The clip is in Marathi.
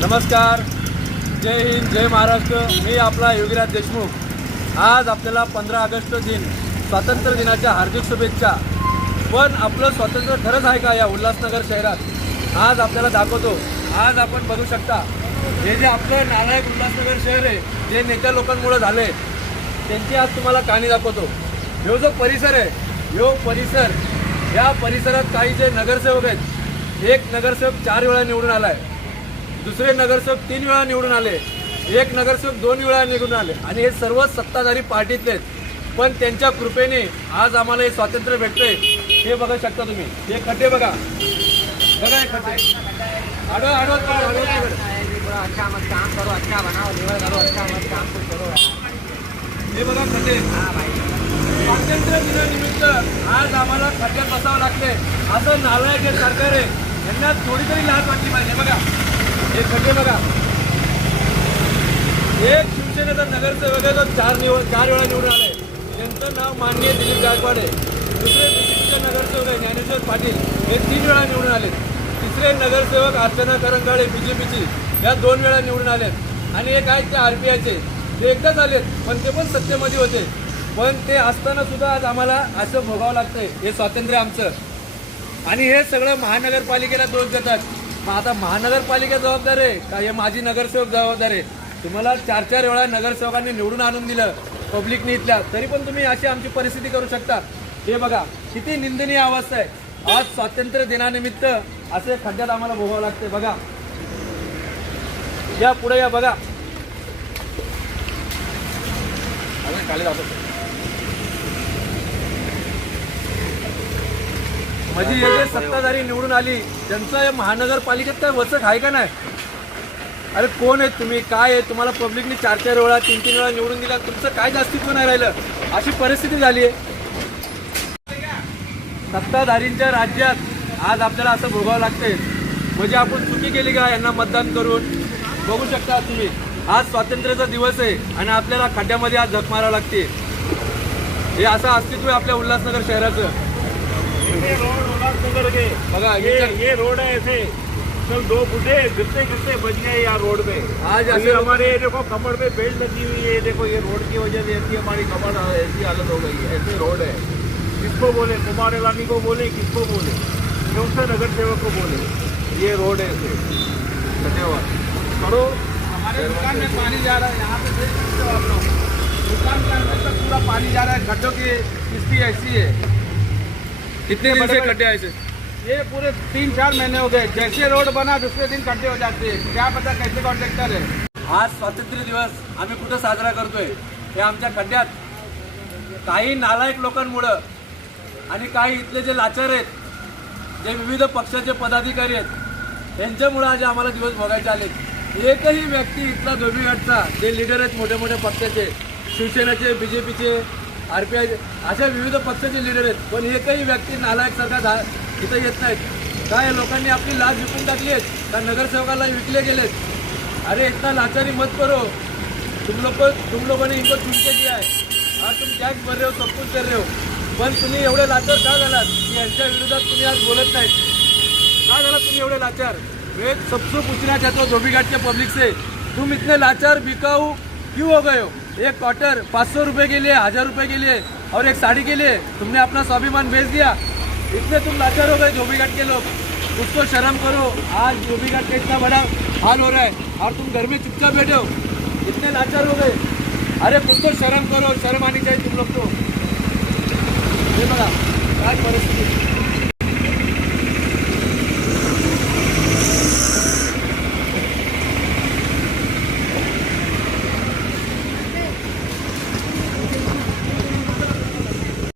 नमस्कार. जय हिंद जय महाराष्ट्र. मी आपला योगीराज देशमुख. आज आपल्याला पंधरा ऑगस्ट दिन स्वातंत्र्य दिनाच्या हार्दिक शुभेच्छा. पण आपलं स्वातंत्र्य खरंच आहे का या उल्हासनगर शहरात? आज आपल्याला दाखवतो. आज आपण बघू शकता हे जे आपलं नालायक उल्हासनगर शहर आहे जे नेत्या लोकांमुळे झाले त्यांची आज तुम्हाला कहाणी दाखवतो. ह्यो जो परिसर आहे ह्यो परिसर या परिसरात काही जे नगरसेवक आहेत एक नगरसेवक चार वेळा निवडून आला आहे दुसरे नगरसेवक तीन वेळा निवडून आले एक नगरसेवक दोन वेळा निवडून आले. आणि हे सर्व सत्ताधारी पार्टीतले पण त्यांच्या कृपेने आज आम्हाला हे स्वातंत्र्य भेटतंय. हे बघा शकता तुम्ही. हे खड्डे बघा. बघा हे खड्डे. आडव आडव अच्छा मत काम करो अच्छा बनाओ लेवल करो अच्छा मत काम करो हे बघा खड्डे. भाई स्वातंत्र्य दिनानिमित्त आज आम्हाला खड्ड्यात बसावं लागते असं नालायक सरकार आहे. यांना थोडी तरी लाज वाटली पाहिजे. बघा. हे सगळे बघा. एक शिवसेनेचा नगरसेवक आहे तो चार निवड चार वेळा निवडून आलाय. त्यांचं नाव माननीय दिलीप गायकवाड आहे. दुसरे बीजेपीचे नगरसेवक आहे ज्ञानेश्वर पाटील. हे तीन वेळा निवडून आले तिसरे नगरसेवक अर्चना करंगाळे बीजेपीची. या दोन वेळा निवडून आलेत. आणि एक आहेत ते आर पी आयचे. ते एकदाच आलेत पण ते पण सत्तेमध्ये होते. पण ते असताना सुद्धा आज आम्हाला असं भोगावं लागतंय. हे स्वातंत्र्य आमचं. आणि हे सगळं महानगरपालिकेला दोष देतात. मग आता महानगरपालिका जबाबदार आहे का हे माझी नगरसेवक जबाबदार आहे? तुम्हाला चार चार वेळा नगरसेवकांनी निवडून आणून दिलं पब्लिकने इथल्या तरी पण तुम्ही अशी आमची परिस्थिती करू शकता. हे बघा किती निंदनीय अवस्था आहे. आज स्वातंत्र्य दिनानिमित्त असे खड्ड्यात आम्हाला भोगावं लागते बघा. या पुढे या बघा. खाली जातो म्हणजे हे जे सत्ताधारी निवडून आली. त्यांचं या महानगरपालिकेत काय वचक आहे का नाही? अरे कोण आहेत तुम्ही? काय आहे? तुम्हाला पब्लिकनी चार चार वेळा तीन तीन वेळा निवडून दिला. तुमचं काय जास्तित्व नाही राहिलं? अशी परिस्थिती झाली आहे. सत्ताधारींच्या राज्यात आज आपल्याला असं भोगावं लागतंय. म्हणजे आपण चुकी केली का यांना मतदान करून? बघू शकता तुम्ही. आज स्वातंत्र्याचा दिवस आहे आणि आपल्याला खड्ड्यामध्ये आज झक मारावं लागते. हे असं अस्तित्व आहे आपल्या उल्हासनगर शहराचं. ये रोड उल्लासनगर के। ये ये रोड है ऐसे। कल दो बुढ़े गिरते गिरते बच गए यहाँ रोड पे। आज ऐसे हमारे ये देखो कमर पे बेल्ट लगी हुई है। देखो ये रोड की वजह से ऐसी हमारी कमर ऐसी हालत हो गई है। ऐसे रोड है। किसको बोले? कुमार इलानी को बोले? किसको बोले? से नगर सेवक को बोले। ये रोड है ऐसे। धन्यवाद। करो। हमारे दुकान में पानी जा रहा है। यहाँ पे देख सकते हो आप लोग। दुकान के अंदर तक पूरा पानी जा रहा है। गड्ढों की स्थिति ऐसी है। कितने दिन से गड्ढे ऐसे ये पूरे तीन चार महीने हो गए। जैसे रोड बना दूसरे दिन गड्ढे हो जाते हैं। क्या पता कैसे कॉन्ट्रॅक्टर है। आज स्वातंत्र्य दिवस आम्ही कुठं साजरा करतोय? हे आमच्या खड्ड्यात काही नालायक लोकांमुळं आणि काही इथले जे लाचार आहेत जे विविध पक्षाचे पदाधिकारी आहेत यांच्यामुळं आज आम्हाला दिवस भोगायचे आले एकही व्यक्ती इथला धोबीघाटचा जे लिडर आहेत मोठ्या मोठ्या पक्षाचे शिवसेनेचे बी जे पीचे आर पी आय अशा विविध पक्षाचे लिडर आहेत पण एकही व्यक्ती नालायकसारखा धा इथं येत नाहीत. काय लोकांनी आपली लाज विकून टाकली आहेत. का नगरसेवकाला विकले गेलेत? अरे इतना लाचारी मत करो. तुम लोक तुम लोकांनी ने इनको चुन के दिया है तुम टॅक्स भर रहे हो सब कुछ कर रहे हो पण तुम्ही एवढे लाचार का झालात? की यांच्या विरोधात तुम्ही आज बोलत नाहीत. का झाला तुम्ही एवढे लाचार? मैं सबसे पूछना चाहता हूँ धोबीघाट के पब्लिक से. तुम इतने लाचार बिकाऊ क्यों हो गए हो? एक क्वार्टर पाँच सौ रुपये के लिए हजार रुपये के लिए और एक साड़ी के लिए तुमने अपना स्वाभिमान बेच दिया. इतने तुम लाचार हो गए धोबीघाट के लोग. उसको शर्म करो. आज धोबीघाट का इतना बड़ा हाल हो रहा है और तुम घर में चुपचाप बैठे हो. इतने लाचार हो गए. अरे कुछ तो शर्म करो शर्म आनी चाहिए तुम लोग को. हे बघा काय परिस्थिती।